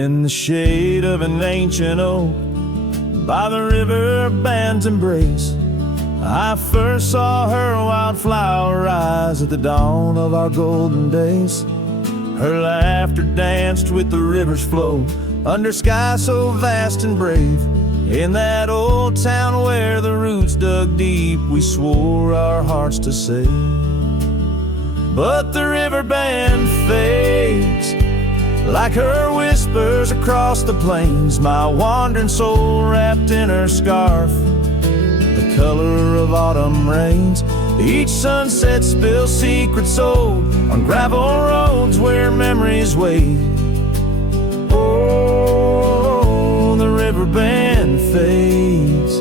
In the shade of an ancient oak, by the river band's embrace, I first saw her wildflower eyes at the dawn of our golden days. Her laughter danced with the river's flow, under skies so vast and brave. In that old town where the roots dug deep, we swore our hearts to save. But the river band fades, like her whispers across the plains. My wandering soul wrapped in her scarf, the color of autumn rains. Each sunset spills secrets old on gravel roads where memories wait. Oh, the river band fades.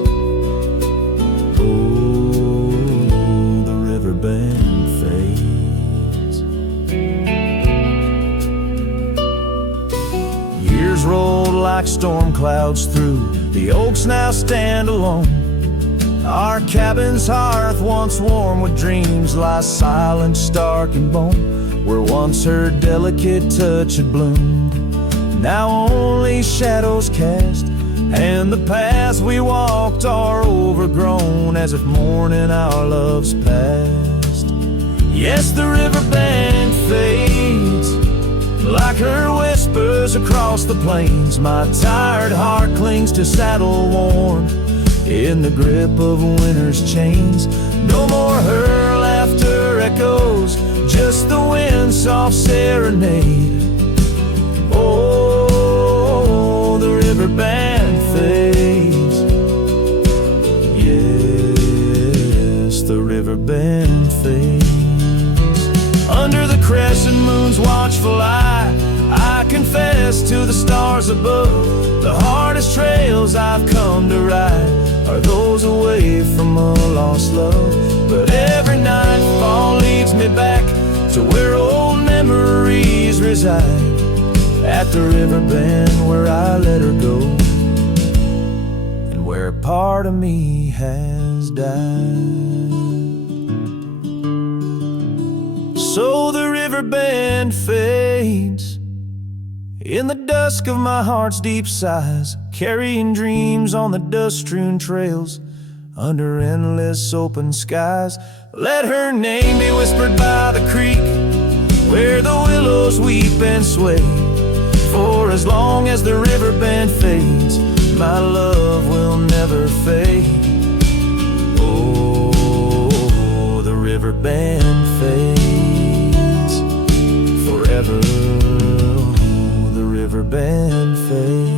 Oh, the river band fades. Years rolled like storm clouds through, the oaks now stand alone. Our cabin's hearth, once warm with dreams, lies silent, stark and bone. Where once her delicate touch had bloomed, now only shadows cast, and the paths we walked are overgrown, as if mourning our love's past. Yes, the river band fades, like her whispers across the plains. My tired heart clings to saddle worn, in the grip of winter's chains. No more her laughter echoes, just the wind's soft serenade. Oh, the river band fades. Yes, the river band fades. Under the crescent moon's watchful eye, I confess to the stars above, the hardest trails I've come to ride are those away from a lost love. But every nightfall leads me back to where old memories reside, at the river bend where I let her go, and where a part of me has died. So the river bend fades in the dusk of my heart's deep sighs, carrying dreams on the dust-strewn trails under endless open skies. Let her name be whispered by the creek, where the willows weep and sway. For as long as the river bend fades, my love will never fade. Oh, the river bend fades forever. The river bend fades.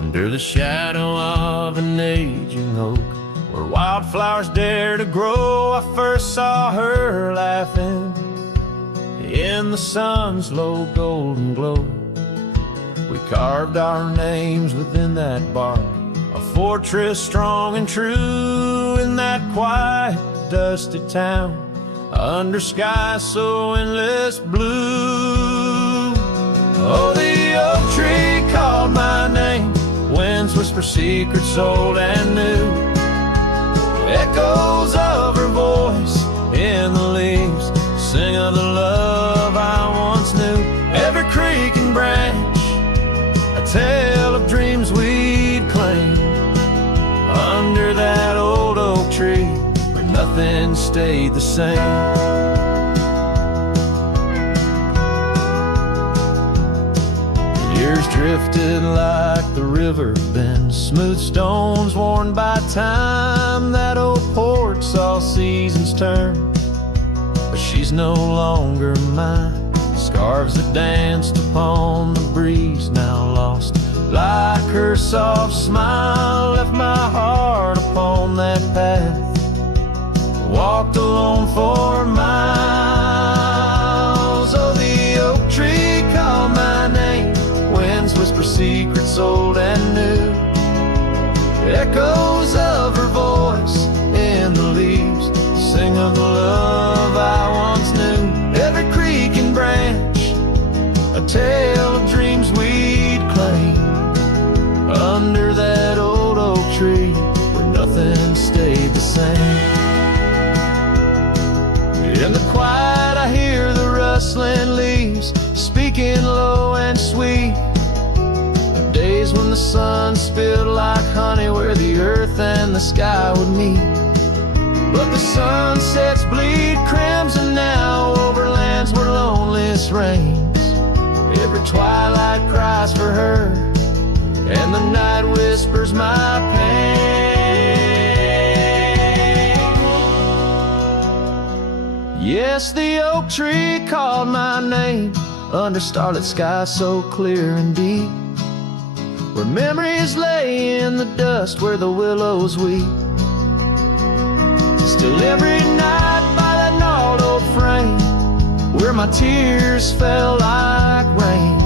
Under the shadow of an aging oak, where wildflowers dare to grow, I first saw her laughing in the sun's low golden glow. We carved our names within that bark, a fortress strong and true in that quiet, dusty town, under skies so endless blue. Oh, the oak tree called my name, winds whisper secrets old and new. Echoes of her voice in the leaves sing of the love I once knew. Every creek and branch, a tale of dreams we'd claim, under that old oak tree where nothing stayed the same. Years drifted like the river bend, smooth stones worn by time. That old porch saw seasons turn, but she's no longer mine. Scarves that danced upon the breeze now lost, like her soft smile left my heart upon that path. Walked alone for miles. Oh, the oak tree called my name, winds whisper secrets old and new. Echoes of her voice in the leaves sing of the love I once knew. Every creek and branch, days when the sun spilled like honey where the earth and the sky would meet. But the sunsets bleed crimson now over lands where loneliness reigns. Every twilight cries for her, and the night whispers my pain. Yes, the oak tree called my name under starlit skies so clear and deep, where memories lay in the dust where the willows weep. Still every night by that gnarled old frame, where my tears fell like rain,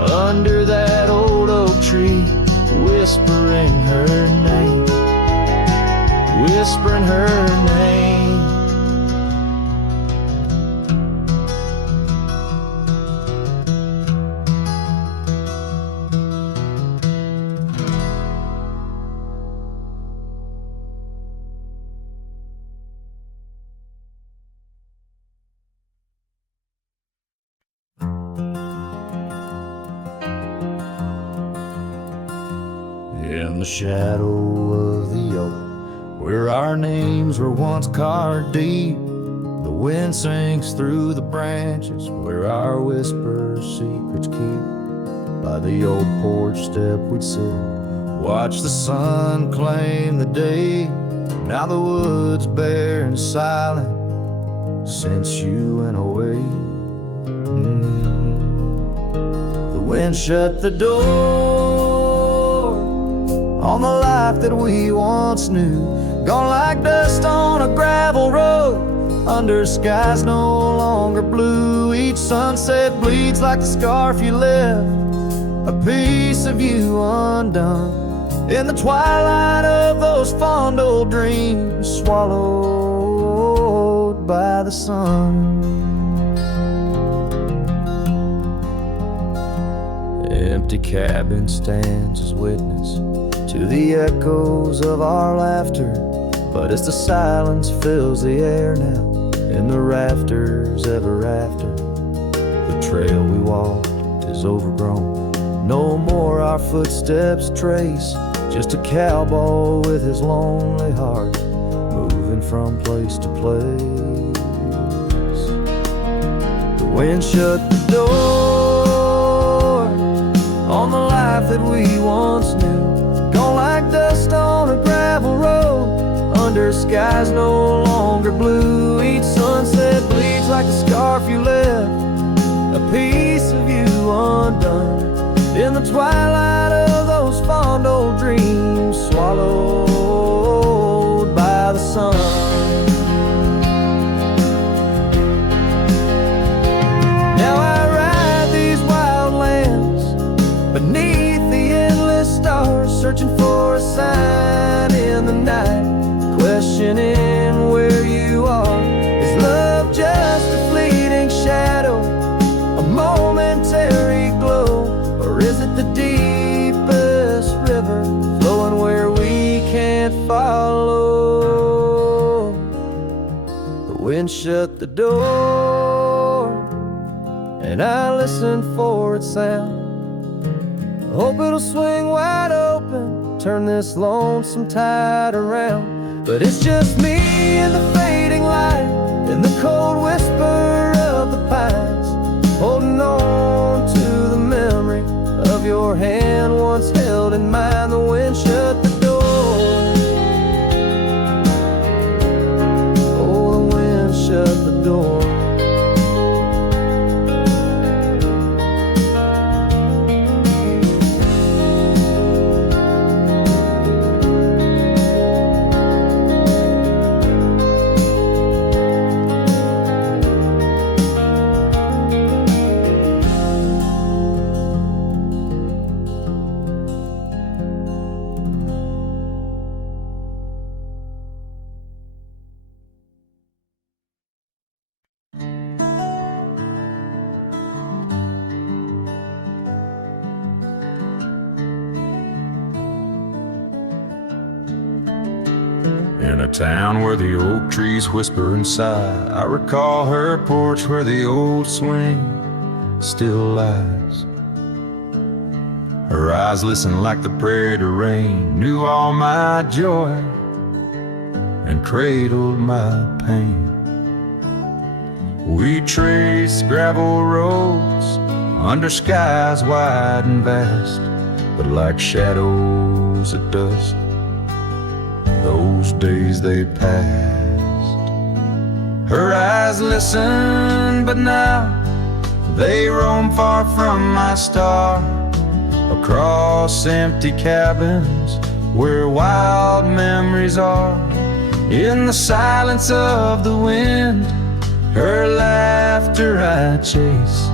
under that old oak tree, whispering her name, whispering her name. In the shadow of the oak, where our names were once carved deep, the wind sinks through the branches, where our whispers secrets keep. By the old porch step we'd sit, watch the sun claim the day. Now the wood's bare and silent since you went away. The wind shut the door on the life that we once knew, gone like dust on a gravel road, under skies no longer blue. Each sunset bleeds like the scarf you left, a piece of you undone, in the twilight of those fond old dreams, swallowed by the sun. Empty cabin stands as witness to the echoes of our laughter, but as the silence fills the air now, in the rafters ever after, the trail we walked is overgrown. No more our footsteps trace, just a cowboy with his lonely heart, moving from place to place. The wind shut the door on the life that we once knew, gone like dust on a gravel road, under skies no longer blue. Each sunset bleeds like the scarf you left, a piece of you undone, in the twilight of those fond old dreams, swallowed by the sun. Now I ride these wild lands beneath the endless stars, searching for a sign in the night, questioning where you are. Is love just a fleeting shadow, a momentary glow, or is it the deepest river flowing where we can't follow? The wind shut the door, and I listen for its sound. Hope it'll swing wide open, turn this lonesome tide around. But it's just me and the fading light, and the cold whisper of the pines, holding on to the memory of your hand once held in mine. The wind shut the door, oh, the wind shut the door. In a town where the oak trees whisper and sigh, I recall her porch where the old swing still lies. Her eyes listened like the prairie to rain, knew all my joy and cradled my pain. We traced gravel roads under skies wide and vast, but like shadows at dusk, those days they passed. Her eyes listened, but now they roam far from my star, across empty cabins where wild memories are. In the silence of the wind, her laughter I chase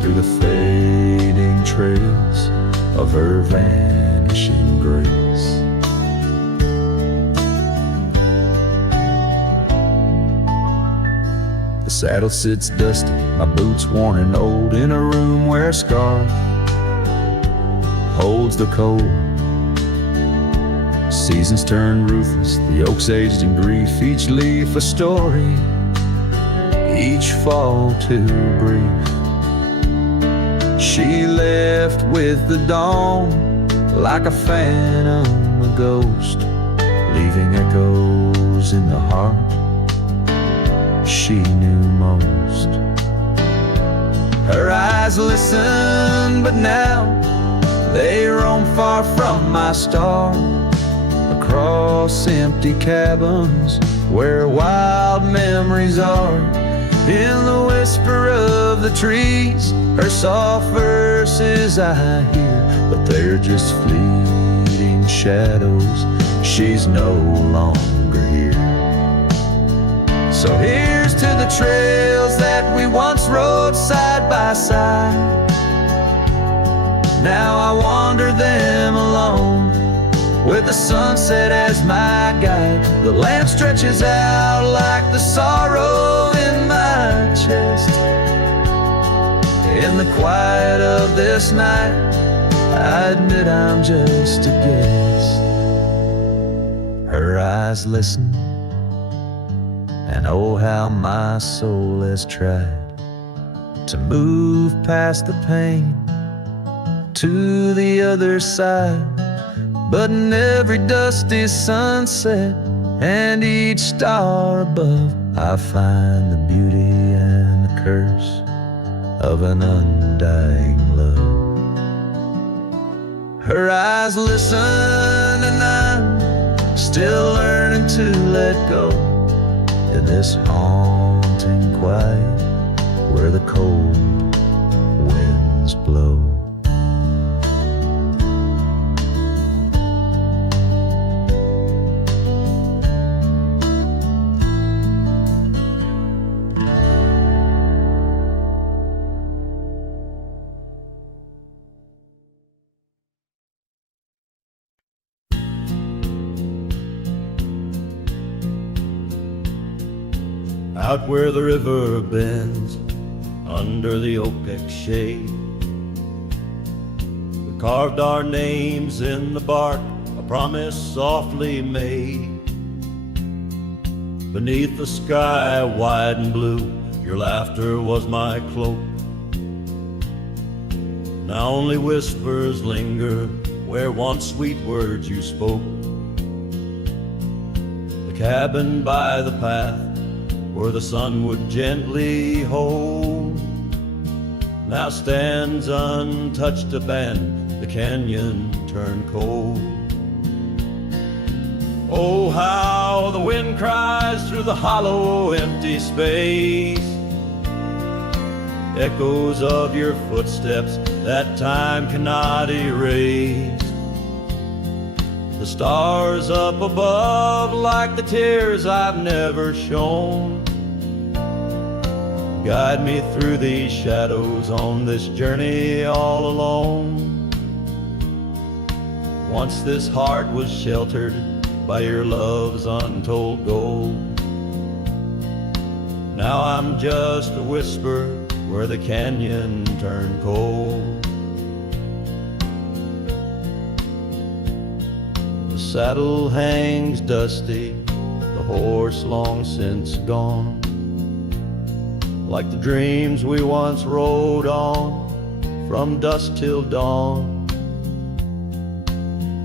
through the fading trails of her vanishing grace. The saddle sits dusty, my boots worn and old, in a room where a scar holds the cold. Seasons turn ruthless, the oaks aged in grief, each leaf a story, each fall too brief. She left with the dawn like a phantom, a ghost, leaving echoes in the heart she knew most. Her eyes listen, but now they roam far from my star, across empty cabins where wild memories are. In the whisper of the trees, her soft verses I hear, but they're just fleeting shadows, she's no longer here. So here's to the trails that we once rode side by side. Now I wander them alone, with the sunset as my guide. The lamp stretches out like the sorrow in my chest. In the quiet of this night, I admit I'm just a guest. Her eyes listen, and oh how my soul has tried to move past the pain to the other side. But in every dusty sunset and each star above, I find the beauty and the curse of an undying love. Her eyes listen, and I'm still learning to let go in this haunting quiet where the cold winds blow. Out where the river bends, under the oak shade, we carved our names in the bark, a promise softly made. Beneath the sky wide and blue, your laughter was my cloak. Now only whispers linger where once sweet words you spoke. The cabin by the path where the sun would gently hold, now stands untouched, abandoned, the canyon turned cold. Oh, how the wind cries through the hollow, empty space, echoes of your footsteps that time cannot erase. The stars up above, like the tears I've never shown, guide me through these shadows on this journey all alone. Once this heart was sheltered by your love's untold gold. Now I'm just a whisper where the canyon turned cold. The saddle hangs dusty, the horse long since gone, like the dreams we once rode on from dusk till dawn.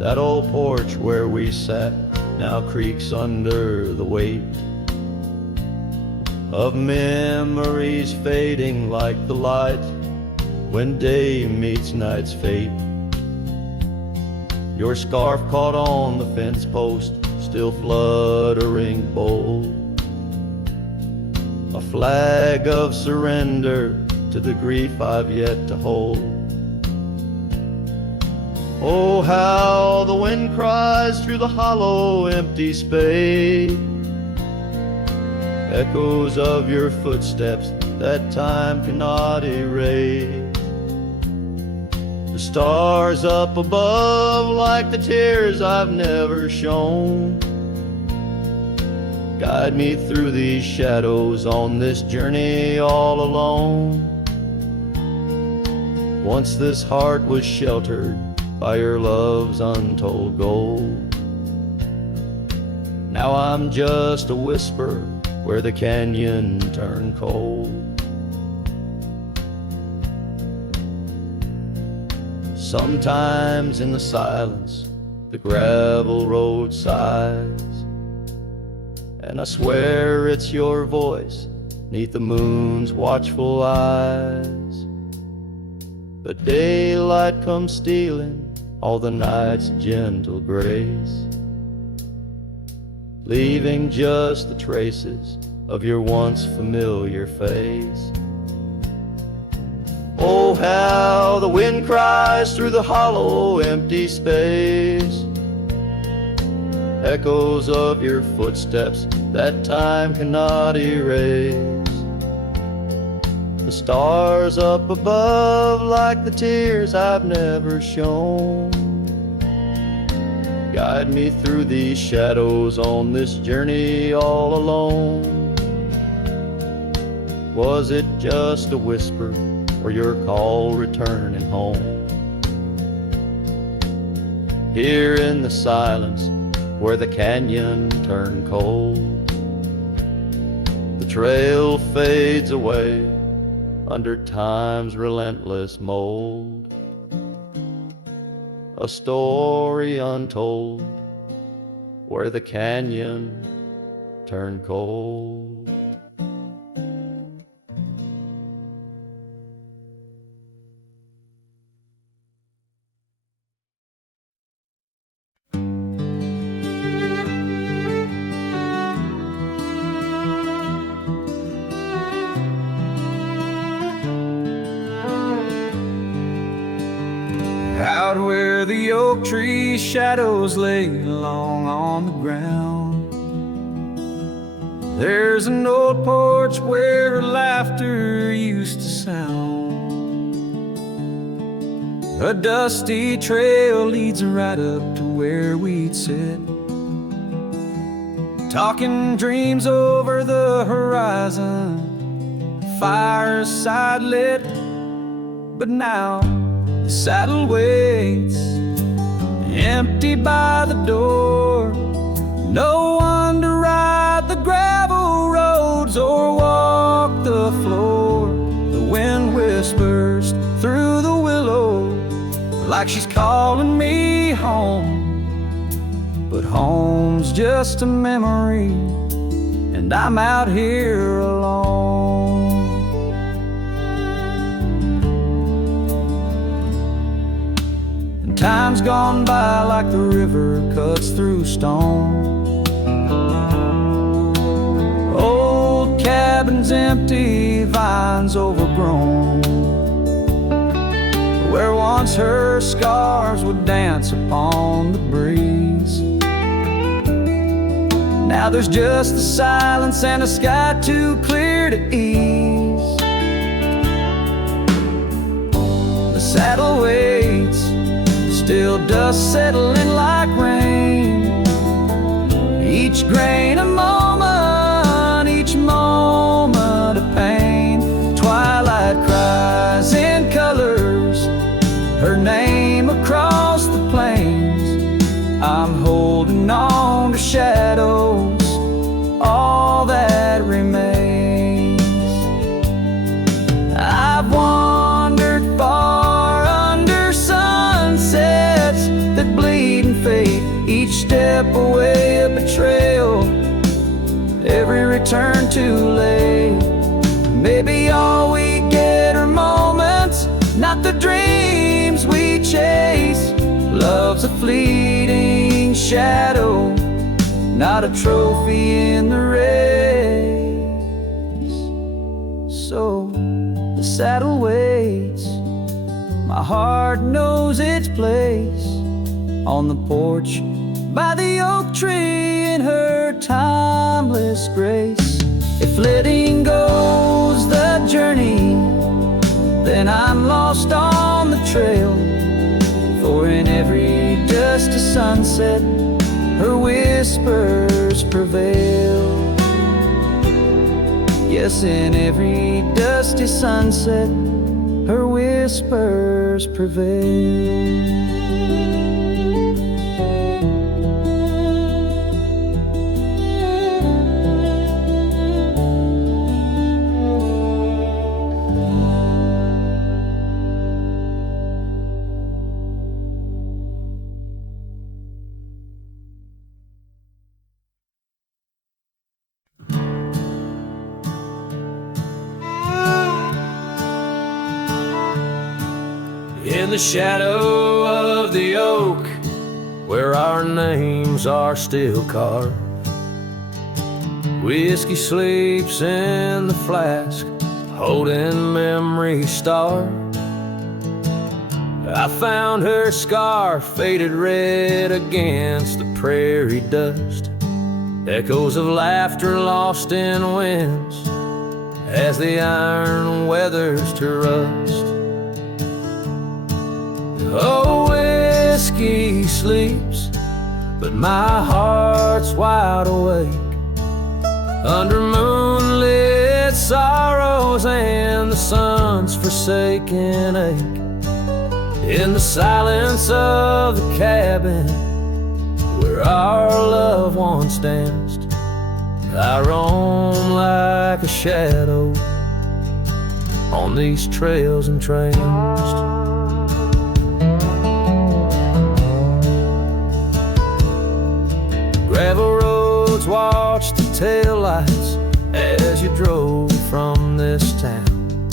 That old porch where we sat now creaks under the weight of memories fading like the light when day meets night's fate. Your scarf caught on the fence post, still fluttering bold, a flag of surrender to the grief I've yet to hold. Oh, how the wind cries through the hollow, empty space, echoes of your footsteps that time cannot erase. The stars up above like the tears I've never shown, guide me through these shadows on this journey all alone. Once this heart was sheltered by your love's untold gold, now I'm just a whisper where the canyon turned cold. Sometimes in the silence the gravel road sighs, and I swear it's your voice 'neath the moon's watchful eyes. But daylight comes stealing all the night's gentle grace, leaving just the traces of your once familiar face. Oh, how the wind cries through the hollow, empty space, echoes of your footsteps that time cannot erase. The stars up above like the tears I've never shown, guide me through these shadows on this journey all alone. Was it just a whisper or your call returning home? Here in the silence where the canyon turned cold, the trail fades away under time's relentless mold, a story untold where the canyon turned cold. Out where the oak tree shadows lay long on the ground, there's an old porch where laughter used to sound. A dusty trail leads right up to where we'd sit, talking dreams over the horizon, fireside lit. But now the saddle waits, empty by the door. No one to ride the gravel roads or walk the floor. The wind whispers through the willow like she's calling me home. But home's just a memory, and I'm out here alone. Time's gone by like the river cuts through stone. Old cabins empty, vines overgrown, where once her scars would dance upon the breeze. Now there's just the silence and a sky too clear to ease. The saddle waits, still dust settling like rain. Each grain a moment, each moment a pain. Twilight cries in colors, her name across the plains. I'm holding on to shadows, all that remains. I've wandered far under sunsets that bleed and Each step away a betrayal, every return too late. Maybe all we get are moments, not the dreams we chase. Love's a fleeting shadow, not a trophy in the race. So the saddle waits, my heart knows its place on the porch by the oak tree in her timeless grace. If letting go's the journey, then I'm lost on the trail. For in every dusty sunset, her whispers prevail. Yes, in every dusty sunset, her whispers prevail. In the shadow of the oak, where our names are still carved, whiskey sleeps in the flask, holding memory starved. I found her scarf faded red against the prairie dust, echoes of laughter lost in winds as the iron weathers to rust. Oh, whiskey sleeps, but my heart's wide awake under moonlit sorrows and the sun's forsaken ache. In the silence of the cabin where our love once danced, I roam like a shadow on these trails entranced. Gravel roads watch the taillights as you drove from this town,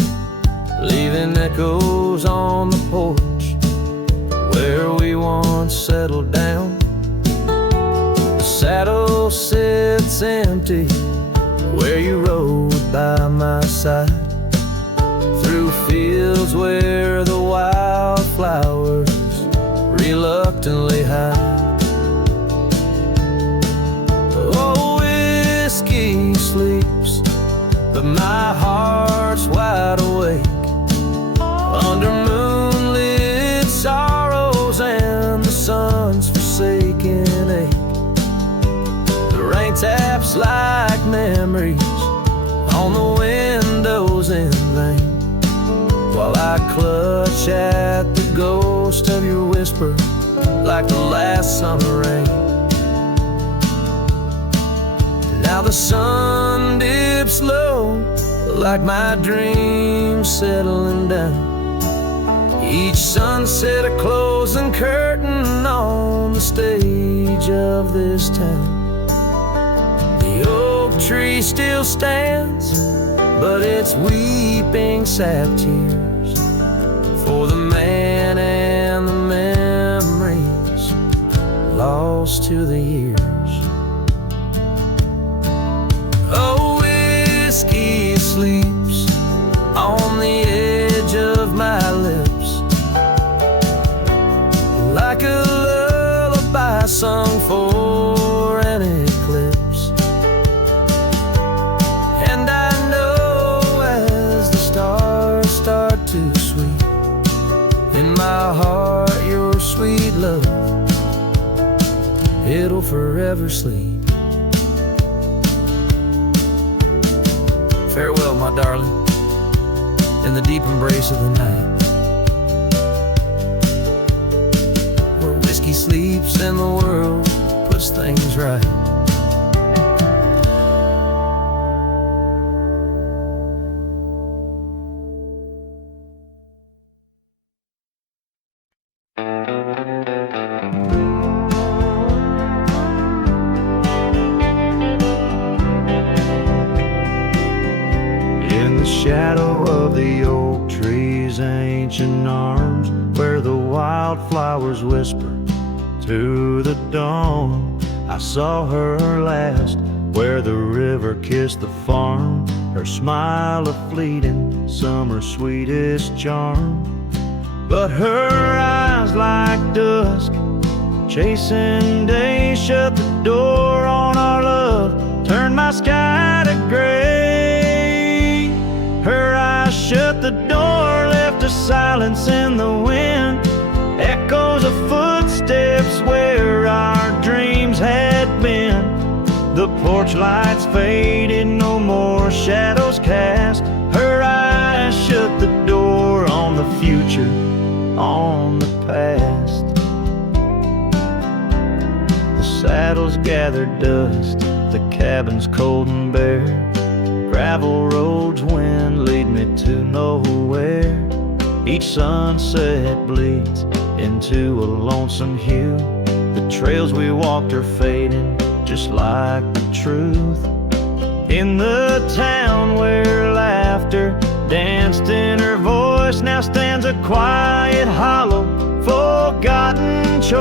leaving echoes on the porch where we once settled down. The saddle sits empty where you rode by my side, through fields where the wildflowers reluctantly hide. Whiskey sleeps, but my heart's wide awake under moonlit sorrows and the sun's forsaken ache. The rain taps like memories on the windows in vain, while I clutch at the ghost of your whisper like the last summer rain. Now the sun dips low, like my dreams settling down. Each sunset a closing curtain on the stage of this town. The oak tree still stands, but it's weeping sad tears for the man and the memories lost to the years. Oh, whiskey sleeps on the edge of my lips like a lullaby sung for an eclipse. And I know as the stars start to sweep in my heart your sweet love, it'll forever sleep. Farewell, my darling, in the deep embrace of the night, where whiskey sleeps and the world puts things right. whisper to the dawn. I saw her last where the river kissed the farm, her smile a fleeting summer's sweetest charm. But her eyes like dusk, chasing day, shut the door on our love, turned my sky to gray. Her eyes shut the door, left a silence in the wind, echoes of footsteps where our dreams had been. The porch lights faded, no more shadows cast. Her eyes shut the door on the future, on the past. The saddles gathered dust, the cabin's cold and bare. Gravel roads, wind lead me to nowhere. Each sunset bleeds into a lonesome hue. The trails we walked are fading, just like the truth. In the town where laughter danced in her voice, now stands a quiet, hollow, forgotten choice.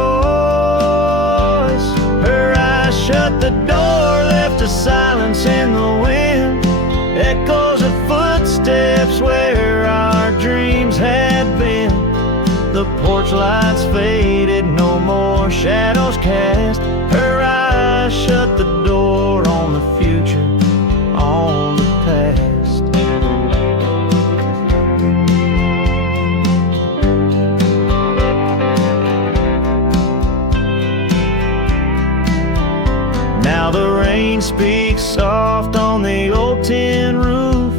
Her eyes shut the door, left a silence in the wind, echoes of footsteps where our dreams had been. The porch lights faded, no more shadows cast. Her eyes shut the door on the future, on the past. Now the rain speaks soft on the old tin roof,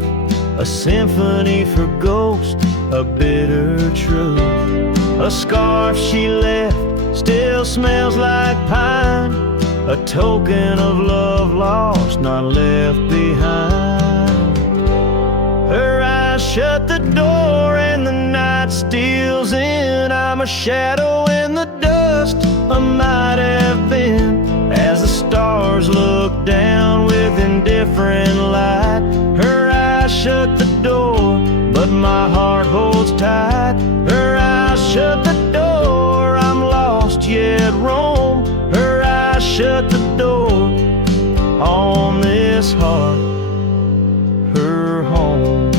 a symphony for ghosts, a bitter truth. A scarf she left still smells like pine, a token of love lost, not left behind. Her eyes shut the door and the night steals in. I'm a shadow in the dust, I might have been, as the stars look down with indifferent light. Her eyes shut the door, but my heart holds tight. Her eyes shut the door, I'm lost yet roam. Her eyes shut the door on this heart, her home.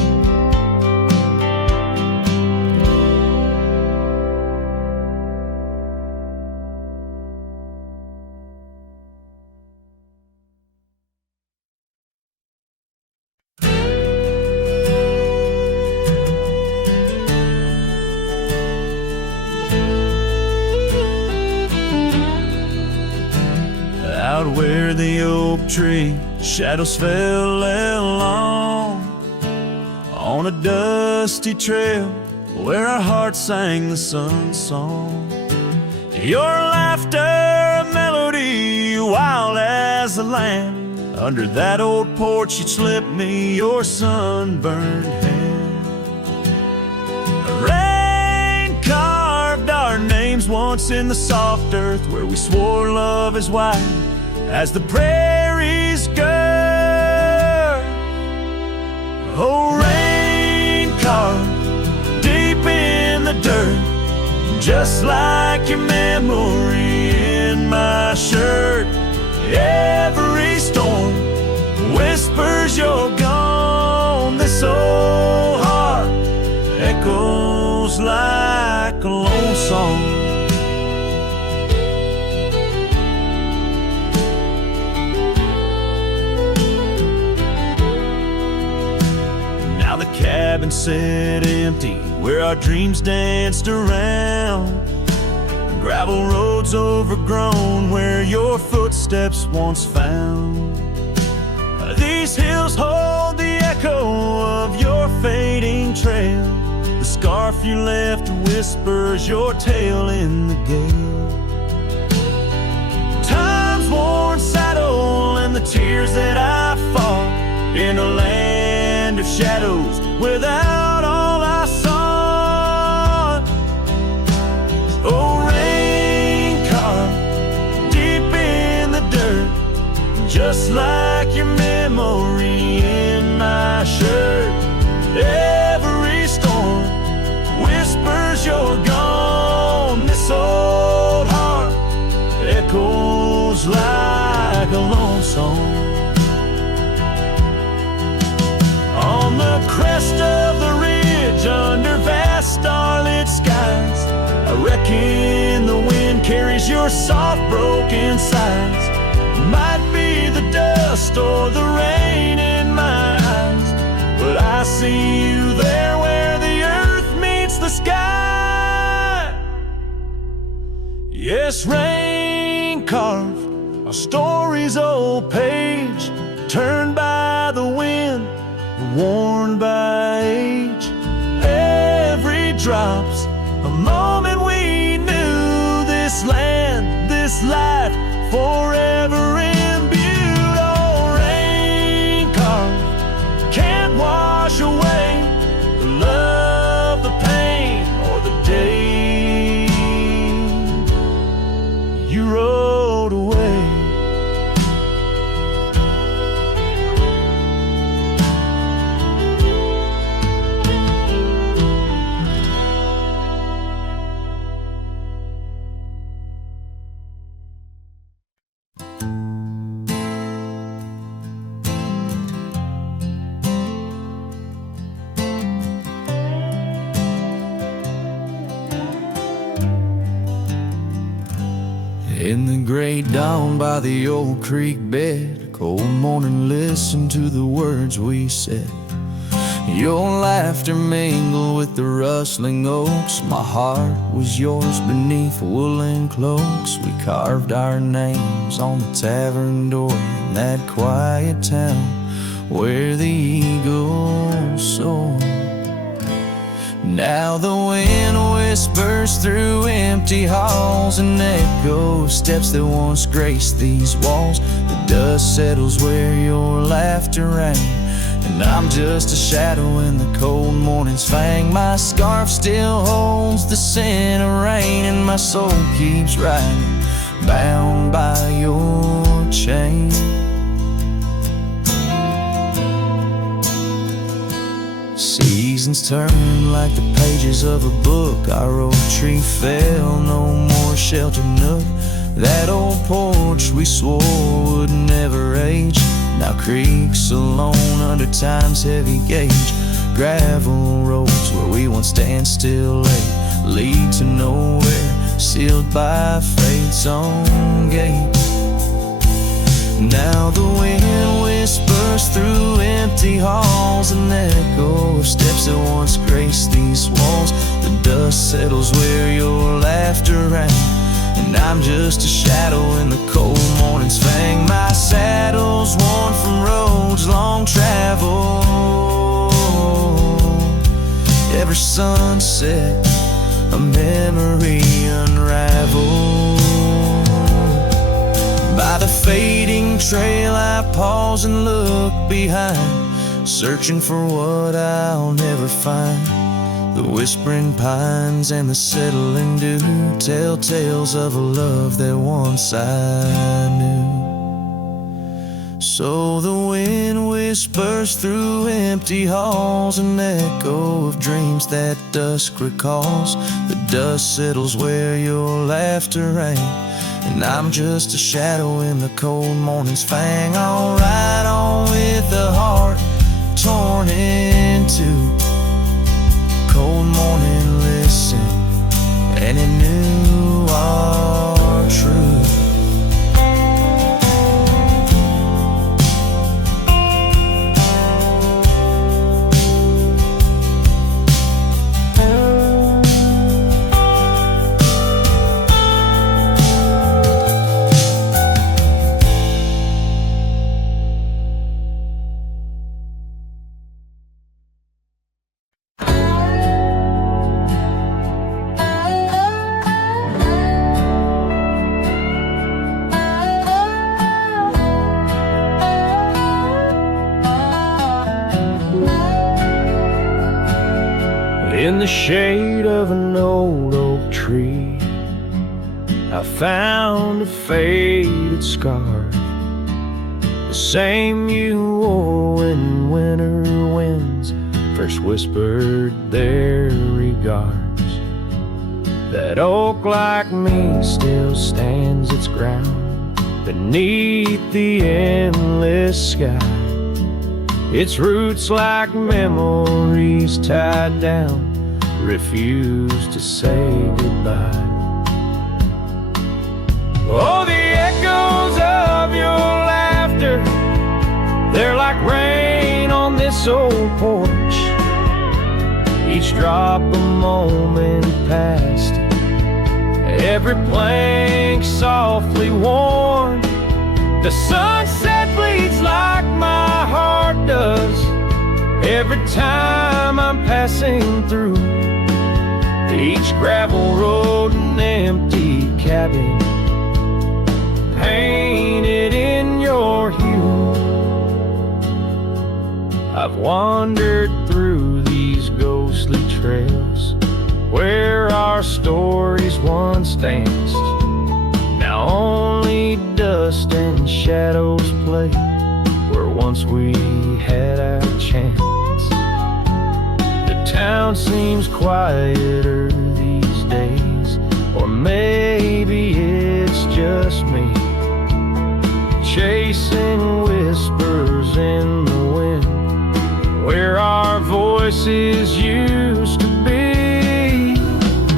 Out where the oak tree shadows fell long, on a dusty trail where our hearts sang the sun song. Your laughter a melody, wild as the land. Under that old porch you'd slip me your sunburned hand. Rain carved our names once in the soft earth, where we swore love is wide as the prairie's girth. Oh, rain carved deep in the dirt, just like your memory in my shirt. Every storm whispers you're gone. This old heart echoes like a lone song. Cabin sat empty where our dreams danced around. Gravel roads overgrown where your footsteps once found. These hills hold the echo of your fading trail. The scarf you left whispers your tale in the gale. Time's worn saddle and the tears that I fought in a land of shadows without all I sought. Oh, rain carved deep in the dirt, just like your memory in my shirt. Every storm whispers you're gone. This old echoes like a lone song. On the crest of the ridge, under vast starlit skies, I reckon the wind carries your soft broken sighs. Might be the dust or the rain in my eyes, but I see you there where the earth meets the sky. Yes, rain carved a story's old page, turned by the wind, worn by age. Every drop's a moment we knew, this land, this life, forever imbued. Oh, rain carved can't wash away the love, the pain, or the day you rode away. In the great dawn by the old creek bed, a cold morning, listen to the words we said. Your laughter mingled with the rustling oaks. My heart was yours beneath woolen cloaks. We carved our names on the tavern door in that quiet town where the eagles soar. Now the wind whispers through empty halls, an echo of steps that once graced these walls. The dust settles where your laughter rang, and I'm just a shadow in the cold morning's fang. My scarf still holds the scent of rain, and my soul keeps riding, bound by your chain. Seasons turn like the pages of a book. Our old tree fell, no more sheltered nook. That old porch we swore would never age now creaks alone under time's heavy gauge. Gravel roads where we once stand still late lead to nowhere, sealed by fate's own gate. Now the wind whispers through empty halls, an echo of steps that once graced these walls. The dust settles where your laughter rang, and I'm just a shadow in the cold morning's fang. My saddle's worn from roads long traveled. Every sunset, a memory unraveled. By the fading trail I pause and look behind, searching for what I'll never find. The whispering pines and the settling dew tell tales of a love that once I knew. So the wind whispers through empty halls, an echo of dreams that dusk recalls. The dust settles where your laughter rang, and I'm just a shadow in the cold morning's fang. I'll ride on with a heart torn in two. Cold morning, listen, and it knew our truth. In the shade of an old oak tree, I found a faded scarf, the same you wore when winter winds first whispered their regards. That oak like me still stands its ground, beneath the endless sky. Its roots like memories tied down, refuse to say goodbye. Oh, the echoes of your laughter, they're like rain on this old porch. Each drop a moment past, every plank softly worn. The sunset bleeds like my heart does every time I'm passing through. Each gravel road and empty cabin painted in your hue. I've wandered through these ghostly trails where our stories once danced. Now only dust and shadows play where once we had our chance. The town seems quieter these days, or maybe it's just me, chasing whispers in the wind where our voices used to be.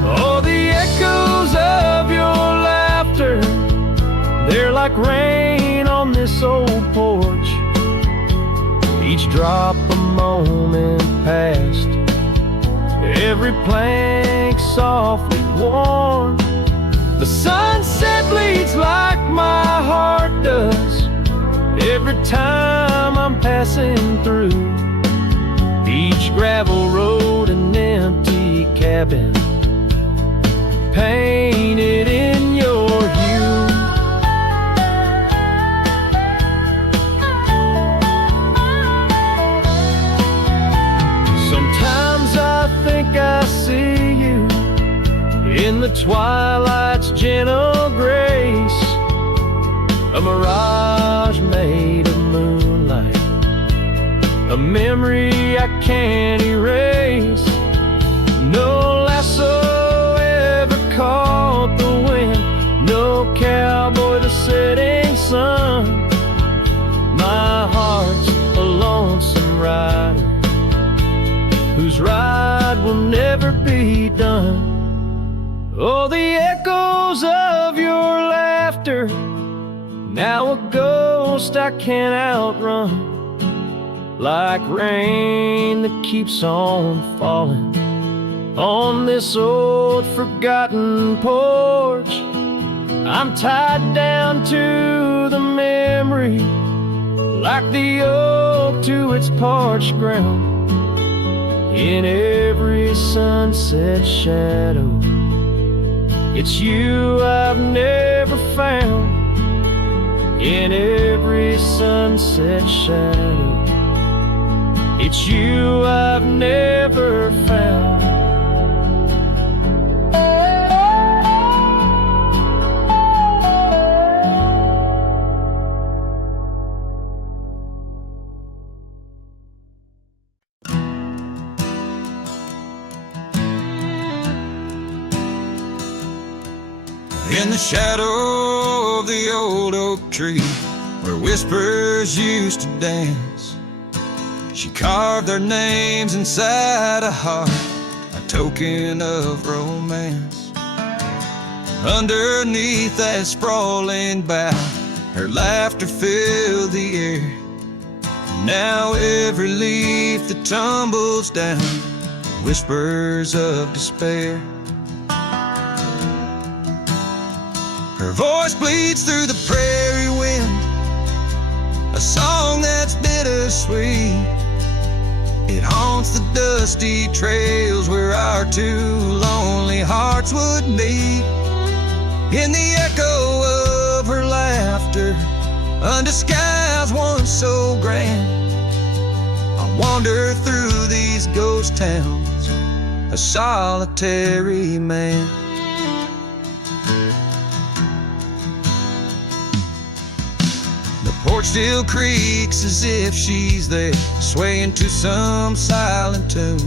Oh, the echoes of your laughter, they're like rain on this old porch. Each drop a moment past, every plank softly worn. The sunset bleeds like my heart does every time I'm passing through. Each gravel road and empty cabin painted in your hue. Sometimes I think I see you in the twilight's gentle grace, a mirage made of moonlight, a memory I can't erase. No lasso ever caught the wind, no cowboy the setting sun. My heart's a lonesome rider whose ride will never be done. Oh, the echoes of your laughter, now a ghost I can't outrun. Like rain that keeps on falling on this old forgotten porch. I'm tied down to the memory, like the oak to its parched ground. In every sunset shadow, it's you I've never found. In every sunset shadow, it's you I've never found. In the shadow of the old oak tree where whispers used to dance, she carved their names inside a heart, a token of romance. Underneath that sprawling bough, her laughter filled the air. Now every leaf that tumbles down, whispers of despair. Her voice bleeds through the prairie wind, a song that's bittersweet. It haunts the dusty trails where our two lonely hearts would meet. In the echo of her laughter, under skies once so grand, I wander through these ghost towns, a solitary man. The porch still creaks as if she's there, swaying to some silent tune.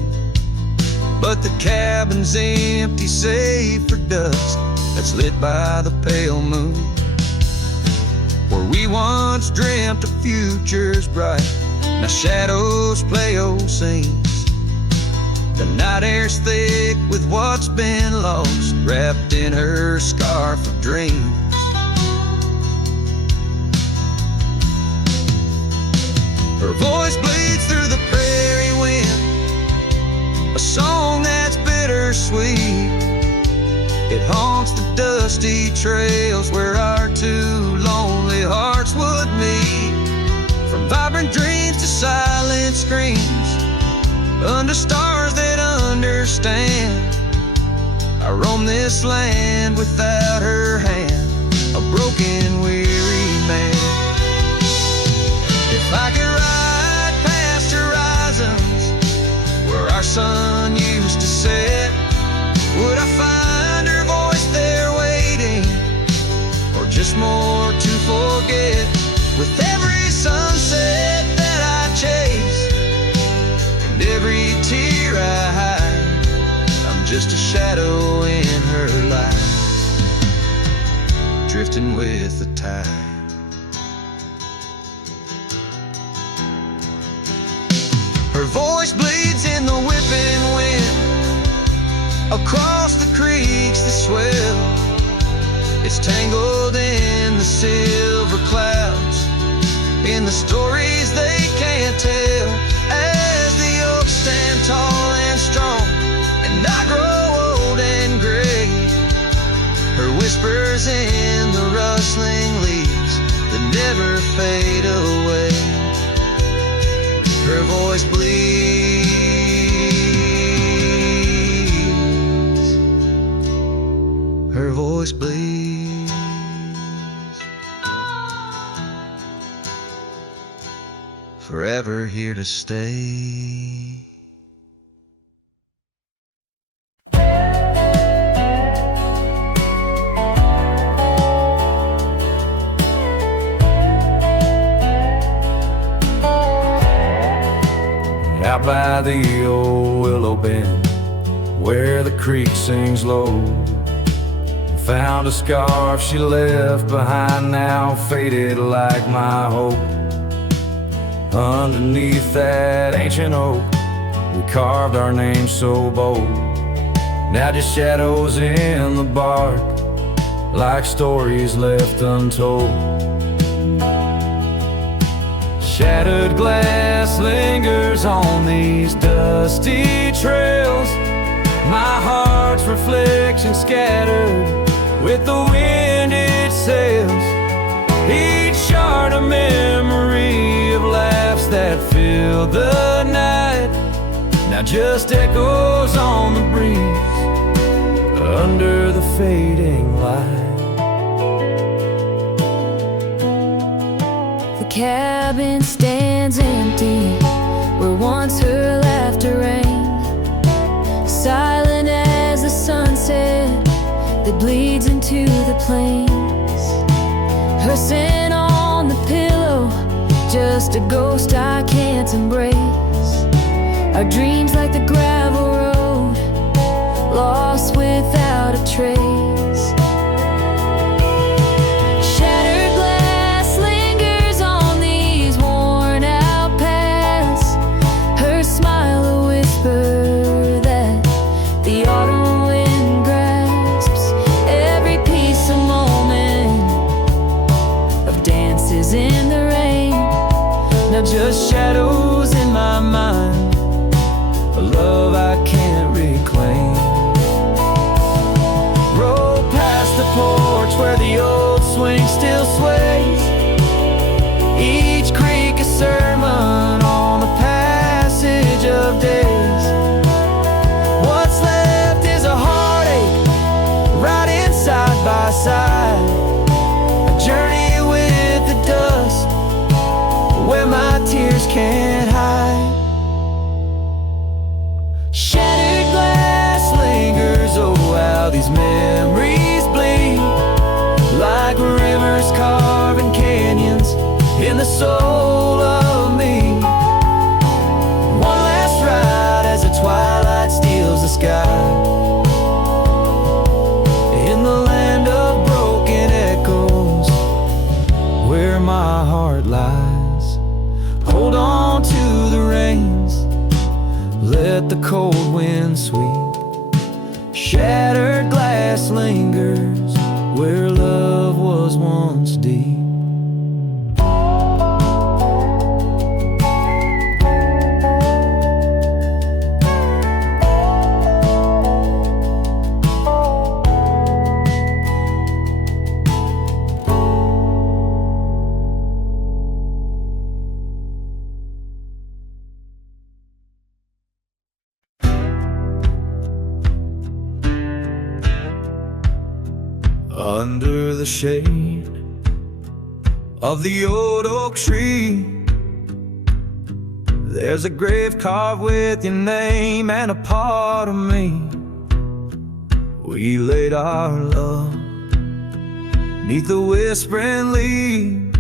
But the cabin's empty save for dust that's lit by the pale moon. where we once dreamt of futures bright. Now shadows play old scenes. The night air's thick with what's been lost, wrapped in her scarf of dreams. Her voice bleeds through the prairie wind, a song that's bittersweet. It haunts the dusty trails where our two lonely hearts would meet. From vibrant dreams to silent screams, under stars that understand, I roam this land without her hand, a broken, weary man. If I could ride past horizons where our sun used to set, would I find her voice there waiting, or just more to forget? With every sunset that I chase and every tear I hide, I'm just a shadow in her life, drifting with the tide. Her voice bleeds in the whipping wind, across the creeks that swell. It's tangled in the silver clouds, in the stories they can't tell. As the oaks stand tall and strong, and I grow old and gray, her whispers in the rustling leaves that never fade away. Her voice bleeds, her voice bleeds, forever here to stay. Out by the old willow bend, where the creek sings low, found a scarf she left behind, now faded like my hope. Underneath that ancient oak, we carved our names so bold. Now just shadows in the bark, like stories left untold. Shattered glass lingers on these dusty trails, my heart's reflection scattered with the wind it sails. Each shard a memory of laughs that filled the night, now just echoes on the breeze under the fading light. The cabin stands empty where once her laughter rang, silent as the sunset that bleeds into the plains. Her scent on the pillow, just a ghost I can't embrace. Our dreams like the gravel road, lost without a trace. Shattered glass lingers on these worn out paths, her smile a whisper that the autumn wind grasps. Every piece a moment of dances in the rain, now just shadows in my mind, a love I can't reclaim. Roll past the porch where the old swing still sways, each creek a sermon on the passage of days. What's left is a heartache, riding side by side, a journey with the dust where my tears can't hide. Shattered glass lingers, oh how these memories bleed, like rivers carving canyons in the soul of me. One last ride as the twilight steals the sky, in the land of broken echoes, where once deep. Under the shade of the old oak tree, there's a grave carved with your name and a part of me. We laid our love 'neath the whispering leaves,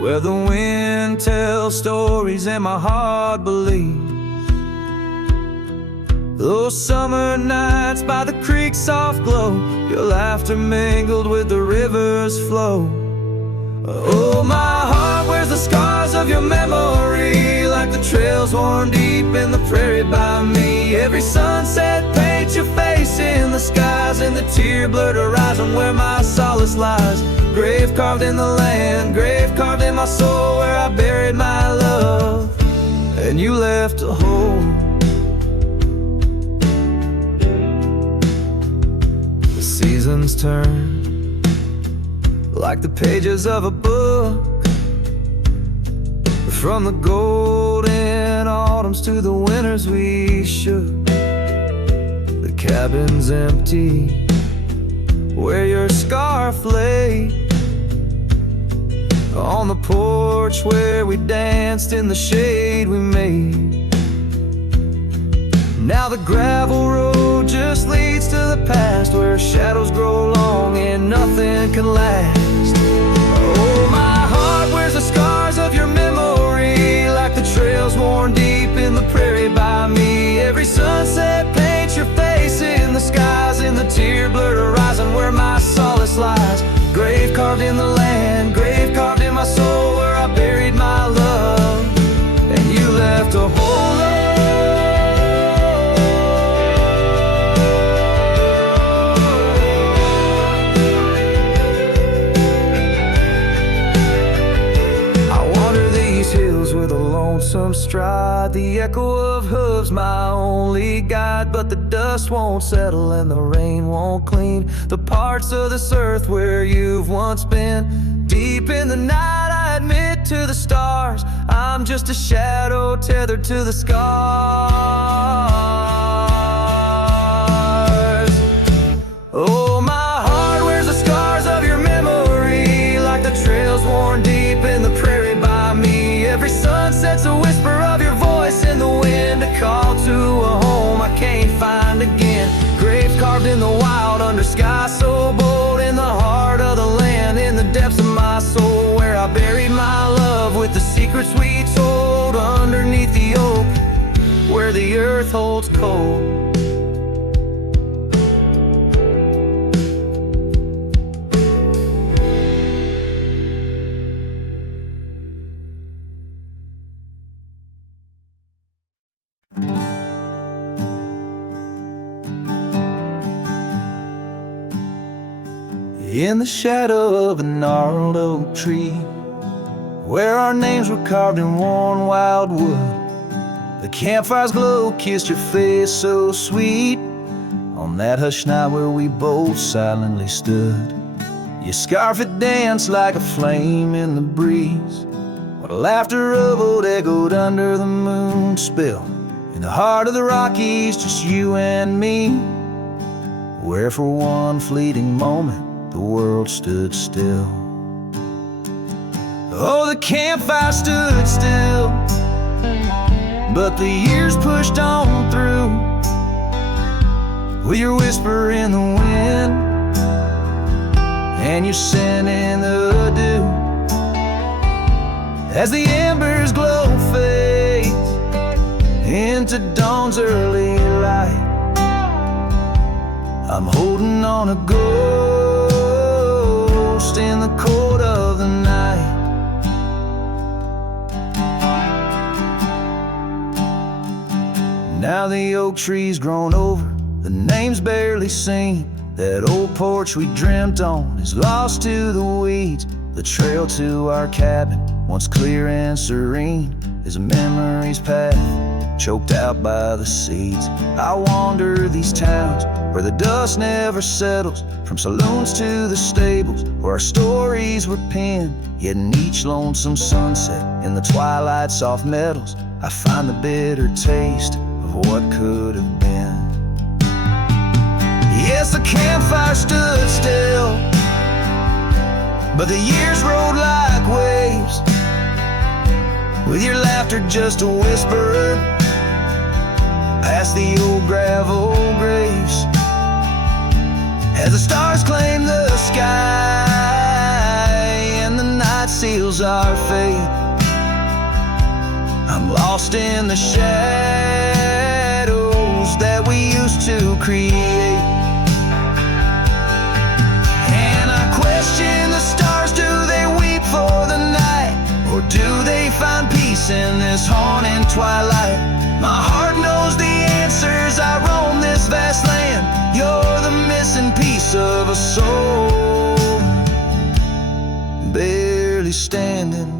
where the wind tells stories and my heart believes. Those summer nights by the creek's soft glow, your laughter mingled with the river's flow. Oh, my heart wears the scars of your memory, like the trails worn deep in the prairie by me. Every sunset paints your face in the skies, and the tear-blurred horizon where my solace lies. Grave carved in the land, grave carved in my soul, where I buried my love, and you left a hole. Seasons turn like the pages of a book, from the golden autumns to the winters we shook. The cabin's empty where your scarf lay, on the porch where we danced in the shade we made. Now the gravel road just leads to the past, where shadows grow long and nothing can last. Oh, my heart wears the scars of your memory, like the trails worn deep in the prairie by me. Every sunset paints your face in the skies, in the tear-blurred horizon where my solace lies. Grave carved in the land, grave carved in my soul, where I buried my love, and you left a hole. With a lonesome stride, the echo of hooves my only guide. But the dust won't settle and the rain won't clean the parts of this earth where you've once been. Deep in the night I admit to the stars, I'm just a shadow tethered to the scars. Oh, my heart wears the scars of your memory, like the trails worn deep in the prairie by me. Every sunset's a whisper of your voice in the wind, a call to a home I can't find again. Graves carved in the wild under sky so bold, in the heart of the land, in the depths of my soul, where I buried my love with the secrets we told, underneath the oak where the earth holds cold. In the shadow of a gnarled oak tree, where our names were carved in worn wild wood, the campfire's glow kissed your face so sweet, on that hushed night where we both silently stood. Your scarf had danced like a flame in the breeze, while the laughter of old echoed under the moon spill. In the heart of the Rockies, just you and me, where for one fleeting moment the world stood still. Oh, the campfire stood still, but the years pushed on through, with your whisper in the wind and your scent in the dew. As the embers glow fades into dawn's early light, I'm holding on a ghost in the cold of the night. Now the oak tree's grown over, the name's barely seen, That old porch we dreamt on is lost to the weeds. The trail to our cabin, once clear and serene, is a memory's path, choked out by the seeds. I wander these towns where the dust never settles, from saloons to the stables where our stories were penned. Yet in each lonesome sunset, in the twilight's soft metals, I find the bitter taste of what could have been. Yes, the campfire stood still, but the years rolled like waves, with your laughter just a whisper past the old gravel graves. As the stars claim the sky and the night seals our fate, I'm lost in the shadows that we used to create. And I question the stars, do they weep for the night, or do they find peace in this haunting twilight? My heart knows the answers, I roam this vast land. You're the missing piece of a soul, barely standing.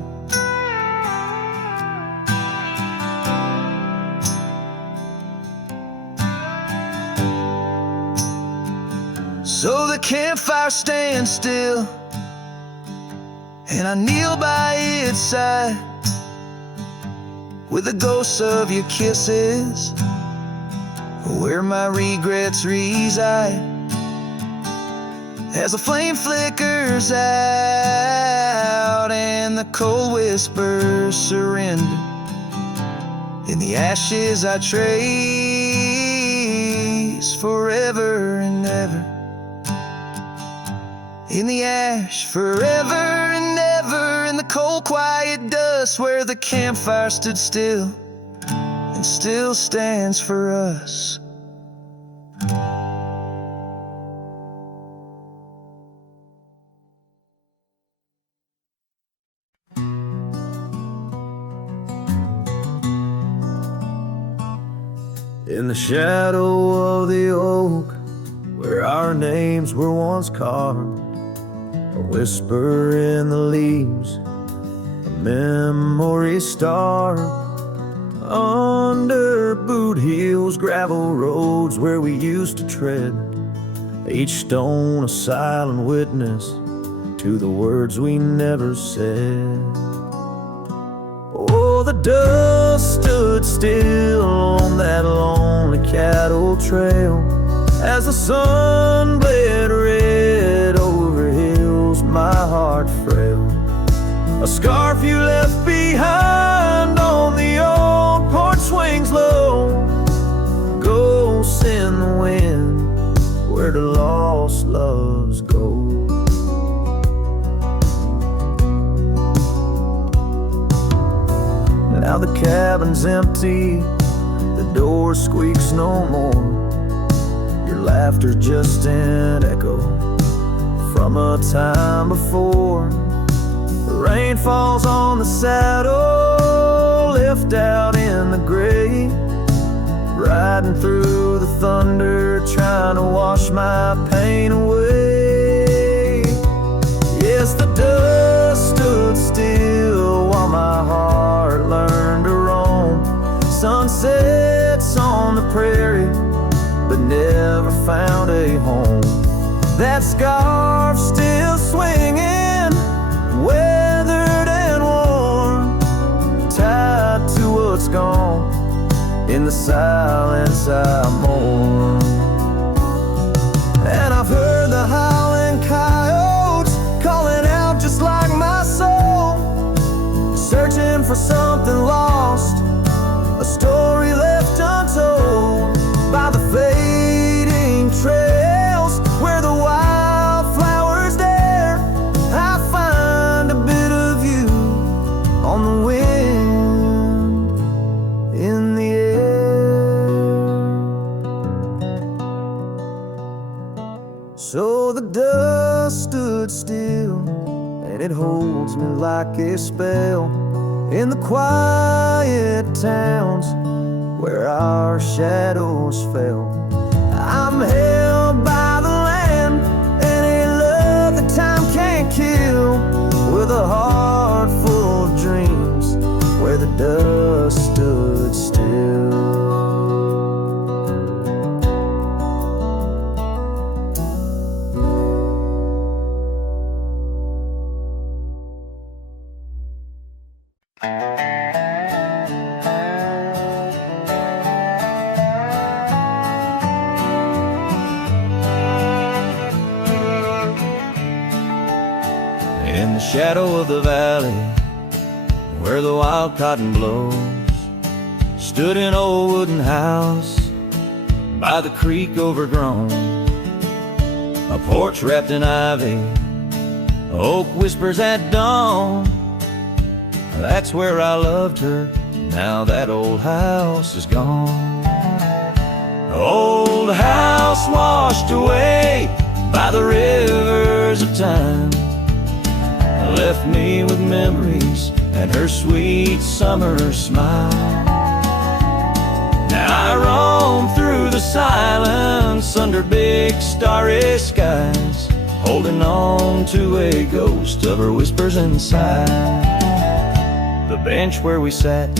So the campfire stands still, and I kneel by its side, with the ghosts of your kisses where my regrets reside. As the flame flickers out and the cold whispers surrender, in the ashes I trace forever and ever. In the ash forever and ever, in the cold quiet dust where the campfire stood still and still stands for us. In the shadow of the oak, where our names were once carved, a whisper in the leaves, a memory starved. Under boot heels, gravel roads where we used to tread, each stone a silent witness to the words we never said. Oh, the dust stood still on that lonely cattle trail as the sun bled red over hills, my heart frail. A scarf you left behind on the old porch swings low, ghosts in the wind where the lost loves go. Now the cabin's empty, the door squeaks no more. Your laughter's just an echo from a time before. The rain falls on the saddle, left out in the gray, riding through the thunder, trying to wash my pain away. Yes, the dust stood still while my heart learned to roam. Sunsets on the prairie, but never found a home. That scarf still swinging, weathered and worn, tied to what's gone. In the silence I mourn. And I've heard the howling coyotes calling out just like my soul, searching for something lost, a story left untold by the fading trails where the wildflowers dare. I find a bit of you on the wind, in the air. So the dust stood still, and it holds me like a spell in the quiet towns where our shadows fell. I'm held by the land a heart full of dreams where the dust stood still. In the shadow of the valley, where the wild cotton blows, stood an old wooden house by the creek overgrown. A porch wrapped in ivy, oak whispers at dawn. That's where I loved her, now that old house is gone. Old house washed away by the rivers of time, left me with memories and her sweet summer smile. Now I roam through the silence under big starry skies, holding on to a ghost of her whispers inside. The bench where we sat,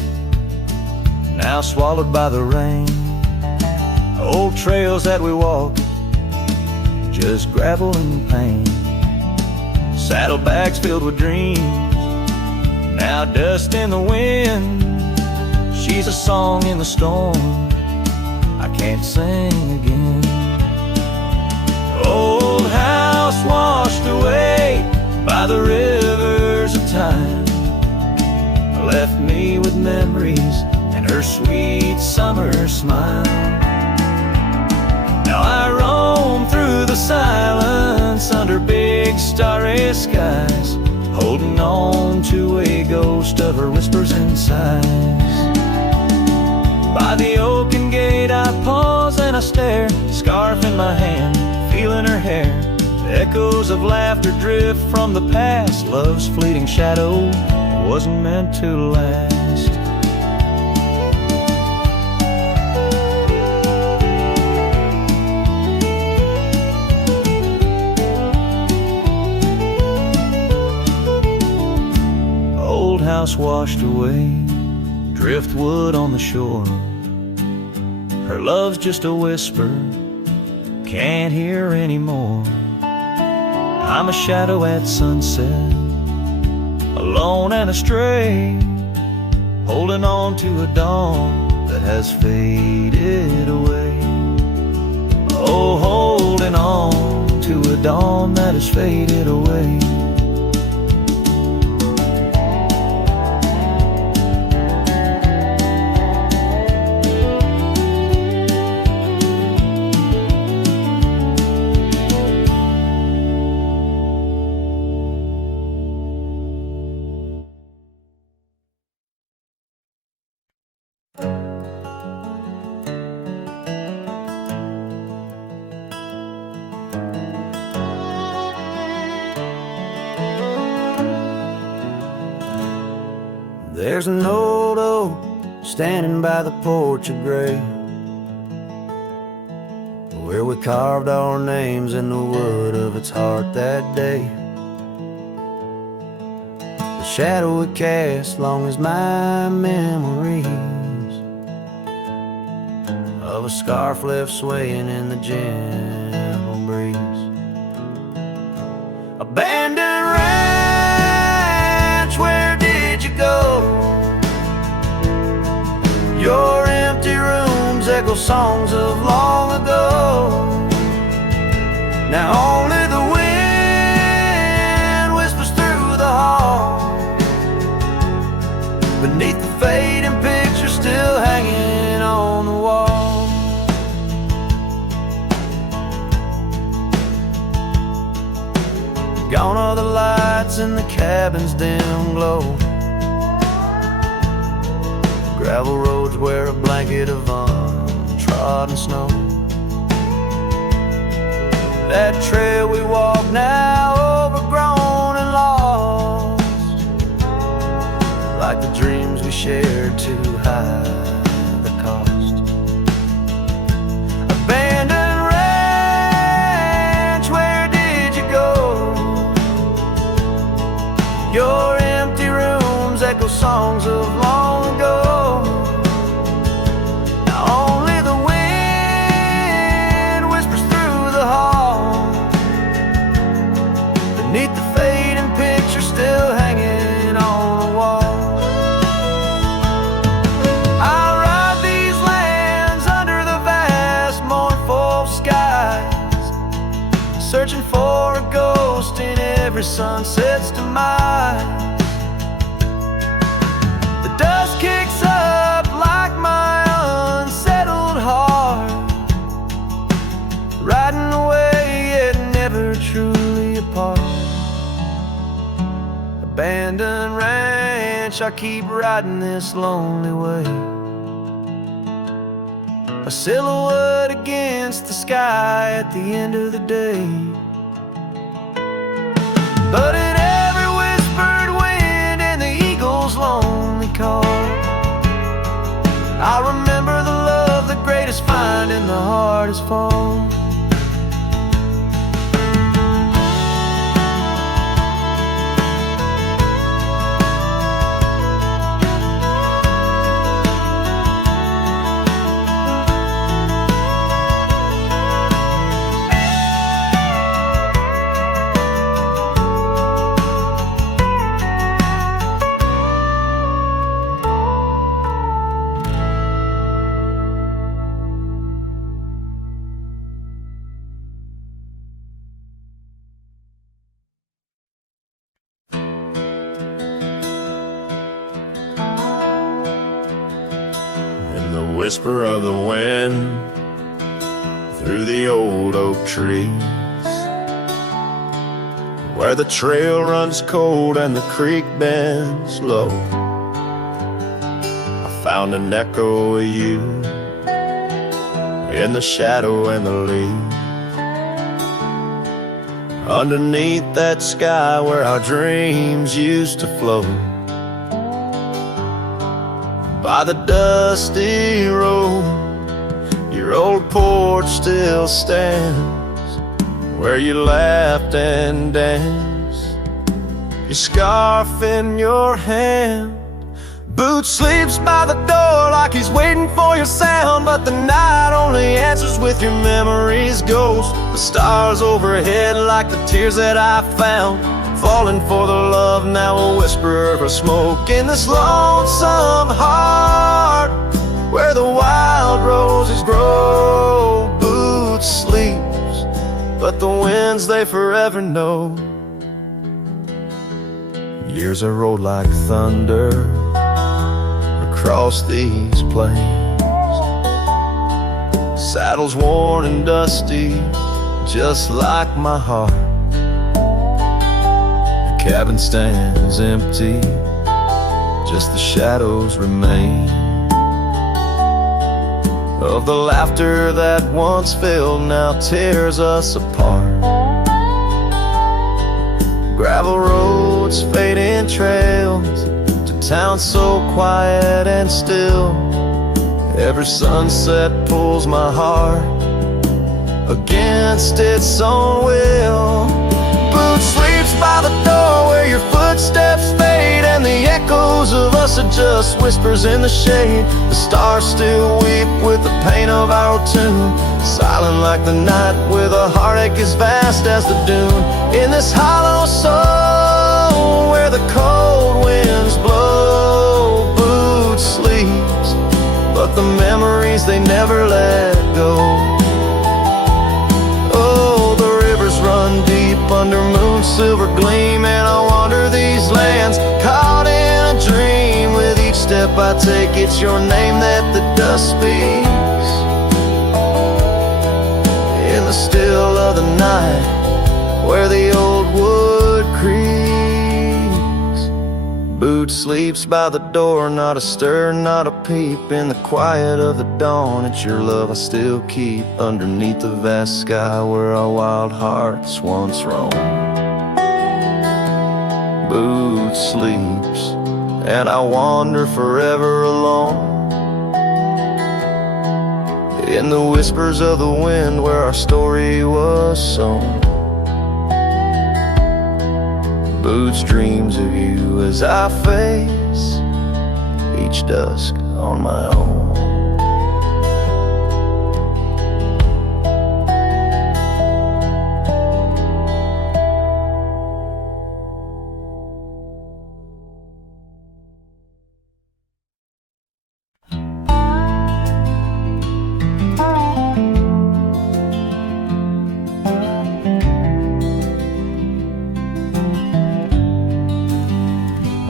now swallowed by the rain. Old trails that we walked, just gravel and pain. Saddlebags filled with dreams, now dust in the wind. She's a song in the storm, I can't sing again. Old house washed away by the rivers of time, left me with memories and her sweet summer smile. Now I roam through the silence under big starry skies, holding on to a ghost of her whispers and sighs. By the oaken gate I pause and I stare, scarf in my hand, feeling her hair. Echoes of laughter drift from the past, love's fleeting shadow wasn't meant to last. Old house washed away, driftwood on the shore. Her love's just a whisper, can't hear anymore. I'm a shadow at sunset, alone and astray, holding on to a dawn that has faded away. Oh, holding on to a dawn that has faded away. There's an old oak standing by the porch of gray, where we carved our names in the wood of its heart that day. The shadow it cast long as my memories of a scarf left swaying in the gentle breeze. Abandoned ranch, where did you go? Your empty rooms echo songs of long ago. Now only the wind whispers through the hall, beneath the fading picture still hanging on the wall. Gone are the lights in the cabin's dim glow, gravel roads wear a blanket of untrodden snow. That trail we walk now overgrown and lost, like the dreams we shared too high the cost. Abandoned ranch, where did you go? Your empty rooms echo songs of long ago. Now only the wind whispers through the hall, beneath the fading picture still hanging on the wall. I ride these lands under the vast mournful skies, searching for a ghost in every sunset's demise. The dust kicks up like my unsettled heart, riding away yet never truly apart. Abandoned ranch, I keep riding this lonely way, a silhouette against the sky at the end of the day. But in every whispered wind and the eagle's lonely call, I remember the love the greatest find in the hardest fall. Whisper of the wind through the old oak trees, where the trail runs cold and the creek bends low, I found an echo of you in the shadow and the leaves, underneath that sky where our dreams used to float. By the dusty road, your old porch still stands, where you laughed and danced, your scarf in your hand. Boots sleeps by the door like he's waiting for your sound, but the night only answers with your memory's ghost. The stars overhead like the tears that I found, falling for the love, now a whisper of smoke in this lonesome heart, where the wild roses grow. Boots sleeps, but the winds they forever know. Years are rolled like thunder across these plains, saddles worn and dusty, just like my heart. Cabin stands empty, just the shadows remain of the laughter that once filled, now tears us apart. Gravel roads, fading trails, to towns so quiet and still. Every sunset pulls my heart against its own will. Boots sleeps by the door where your footsteps fade, and the echoes of us are just whispers in the shade. The stars still weep with the pain of our tune, silent like the night with a heartache as vast as the dune. In this hollow soul where the cold winds blow, Boots sleeps, but the memories they never let go. Run deep under moon's silver gleam, and I wander these lands caught in a dream. With each step I take, it's your name that the dust speaks in the still of the night, where the old wood creaks. Boots sleeps by the door, not a stir, not a peep. In the quiet of the dawn, it's your love I still keep, underneath the vast sky where our wild hearts once roamed. Boots sleeps, and I wander forever alone, in the whispers of the wind where our story was sown. boots dreams of you as I face each dusk on my own.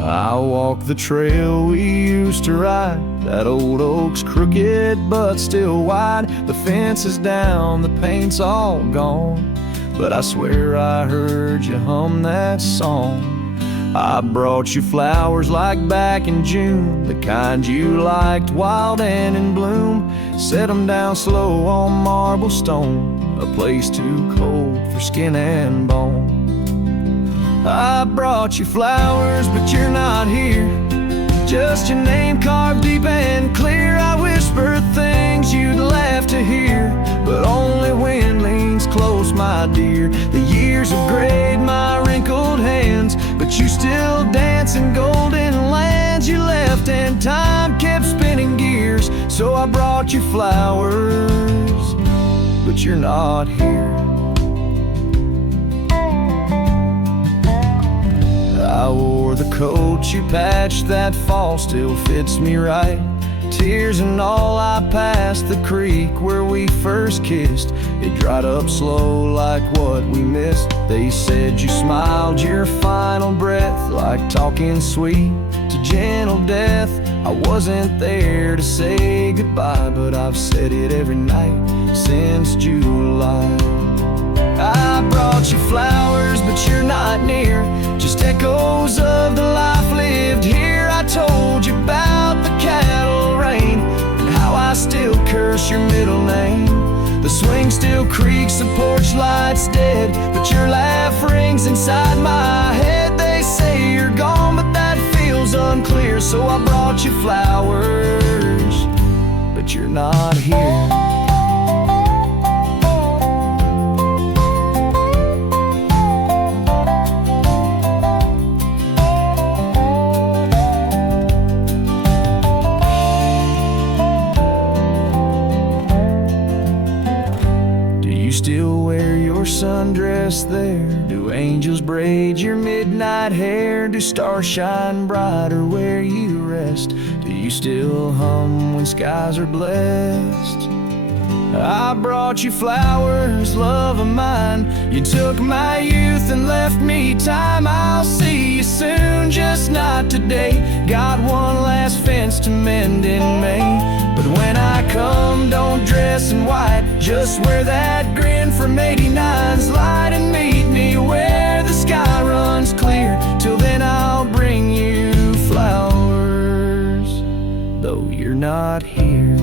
I walk the trail we used to ride. That old oak's crooked but still wide. The fence is down, the paint's all gone, but I swear I heard you hum that song. I brought you flowers like back in June, the kind you liked, wild and in bloom. Set them down slow on marble stone, a place too cold for skin and bone. I brought you flowers, but you're not here. Just your name carved deep and clear. I whisper things you'd laugh to hear, but only wind leans close, my dear. The years have grayed my wrinkled hands, but you still dance in golden lands you left, and time kept spinning gears. So I brought you flowers, but you're not here. I wore the coat you patched that fall, still fits me right. Tears and all, I passed the creek where we first kissed. It dried up slow like what we missed. They said you smiled your final breath, like talking sweet to gentle death. I wasn't there to say goodbye, but I've said it every night since July. I brought you flowers, but you're not near. Just echoes of the life lived here. I told you about the cattle rain and how I still curse your middle name. The swing still creaks, the porch light's dead, but your laugh rings inside my head. They say you're gone, but that feels unclear. So I brought you flowers, but you're not here. Still wear your sundress there? Do angels braid your midnight hair? Do stars shine brighter where you rest? Do you still hum when skies are blessed? I brought you flowers, love of mine. You took my youth and left me time. I'll see you soon, just not today. Got one last fence to mend in May. But when I come, don't dress in white. Just wear that grin from 89's light and meet me where the sky runs clear. Till then I'll bring you flowers, though you're not here.